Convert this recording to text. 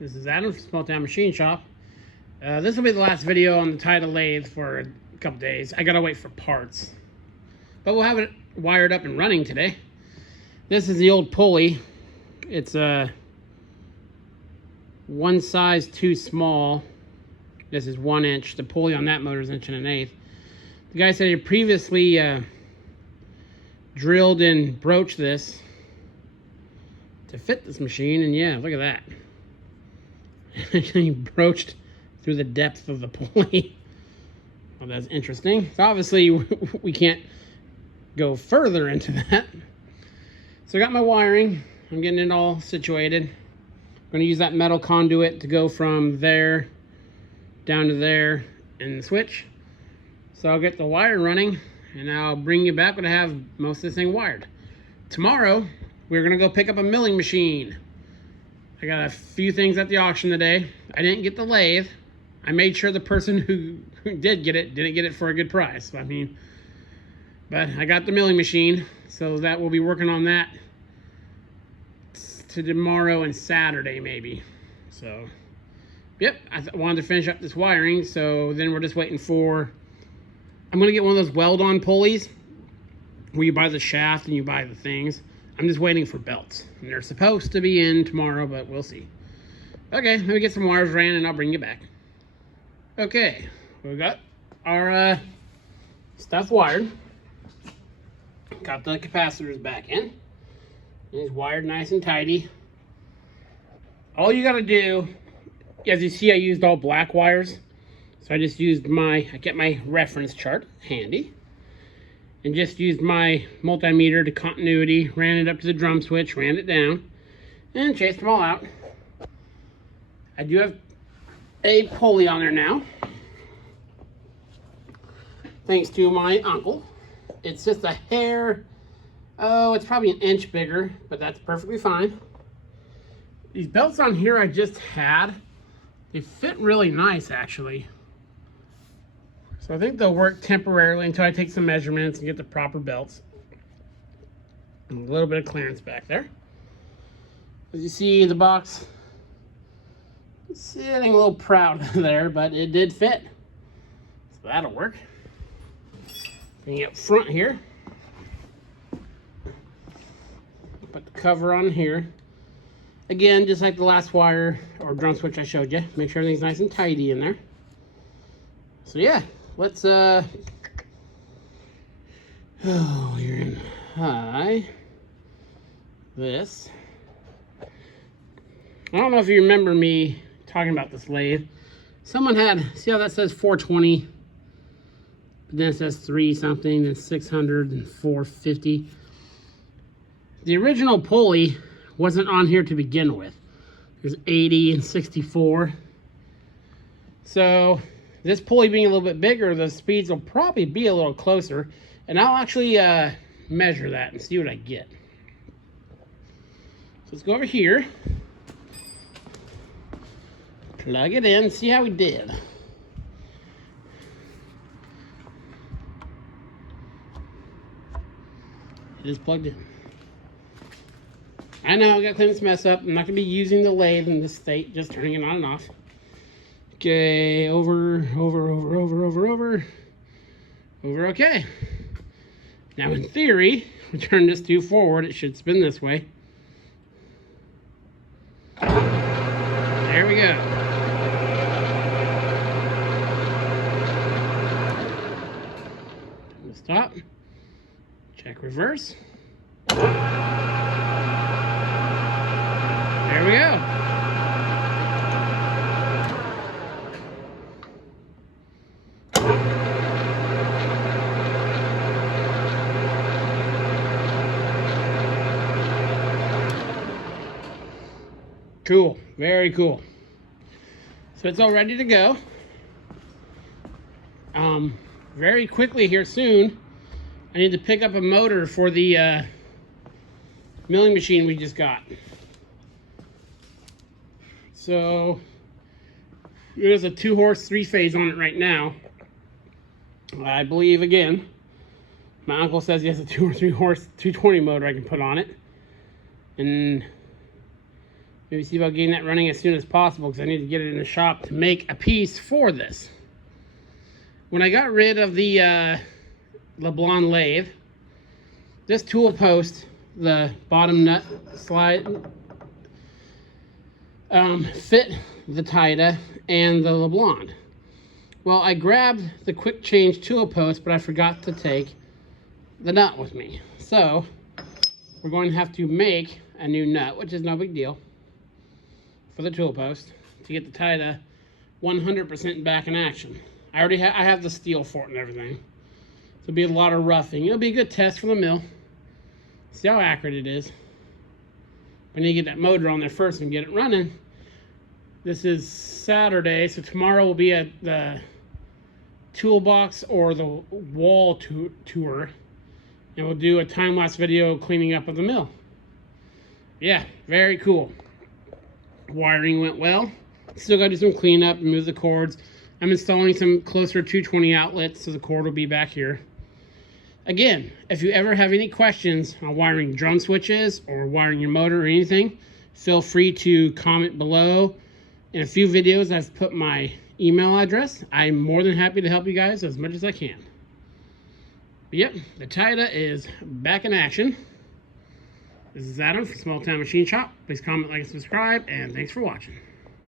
This is Adam from Small Town Machine Shop. This will be the last video on the Tida lathe for a couple days. I gotta wait for parts. But we'll have it wired up and running today. This is the old pulley. It's one size too small. This is 1 inch. The pulley on that motor is 1.125. The guy said he previously drilled and broached this to fit this machine, and yeah, look at that. He broached through the depth of the pulley. Well, that's interesting. So obviously we can't go further into that. So I got my wiring. I'm getting it all situated. I'm going to use that metal conduit to go from there down to there and the switch. So I'll get the wire running and I'll bring you back when I have most of this thing wired. Tomorrow we're going to go pick up a milling machine. I got a few things at the auction today. I didn't get the lathe. I made sure the person who did get it didn't get it for a good price. I mean, but I got the milling machine, so that we'll be working on that to tomorrow and Saturday maybe. So, yep, I wanted to finish up this wiring, so then we're just waiting for, I'm gonna get one of those weld-on pulleys where you buy the shaft and you buy the things. I'm just waiting for belts. And they're supposed to be in tomorrow, but we'll see. Okay, let me get some wires ran and I'll bring you back. Okay, we got our stuff wired. Got the capacitors back in. It's wired nice and tidy. All you gotta do, as you see, I used all black wires. So I just used I kept my reference chart handy. And just used my multimeter to continuity, ran it up to the drum switch, ran it down, and chased them all out. I do have a pulley on there now, thanks to my uncle. It's just a hair, it's probably 1 inch bigger, but that's perfectly fine. These belts on here I just had, they fit really nice actually. So I think they'll work temporarily until I take some measurements and get the proper belts. And a little bit of clearance back there. As you see, the box is sitting a little proud there, but it did fit. So that'll work. Bring it up front here. Put the cover on here. Again, just like the last wire or drum switch I showed you. Make sure everything's nice and tidy in there. So yeah. Let's you're in high. This. I don't know if you remember me talking about this lathe. Someone had, see how that says 420? But then it says 3 something, then 600 and 450. The original pulley wasn't on here to begin with. There's 80 and 64. So this pulley being a little bit bigger, the speeds will probably be a little closer. And I'll actually measure that and see what I get. So let's go over here. Plug it in, see how we did. It is plugged in. I know, I gotta clean this mess up. I'm not gonna be using the lathe in this state, just turning it on and off. Okay, over, okay. Now in theory, we turn this 2 forward, it should spin this way. There we go. Stop. Check reverse. There we go. Cool, very cool. So it's all ready to go. Very quickly here soon, I need to pick up a motor for the milling machine we just got. So there's a 2-horse 3-phase on it right now. I believe, again, my uncle says he has a 2 or 3 horse 220 motor I can put on it. And maybe see about getting that running as soon as possible, because I need to get it in the shop to make a piece for this. When I got rid of the LeBlanc lathe, this tool post, the bottom nut slide, fit the Tida and the LeBlanc. Well, I grabbed the quick change tool post, but I forgot to take the nut with me. So we're going to have to make a new nut, which is no big deal, for the tool post to get the Tida 100% back in action. I have the steel for it and everything. So it'll be a lot of roughing. It'll be a good test for the mill. See how accurate it is. We need to get that motor on there first and get it running. This is Saturday, so tomorrow will be at the toolbox or the wall tour. And we'll do a time-lapse video cleaning up of the mill. Yeah, very cool. Wiring went well. Still got to do some cleanup and move the cords. I'm installing some closer 220 outlets, so the cord will be back here. Again, if you ever have any questions on wiring drum switches or wiring your motor or anything, feel free to comment below. In a few videos, I've put my email address. I'm more than happy to help you guys as much as I can. But yep, the Tida is back in action. This is Adam from Small Town Machine Shop. Please comment, like, and subscribe, and thanks for watching.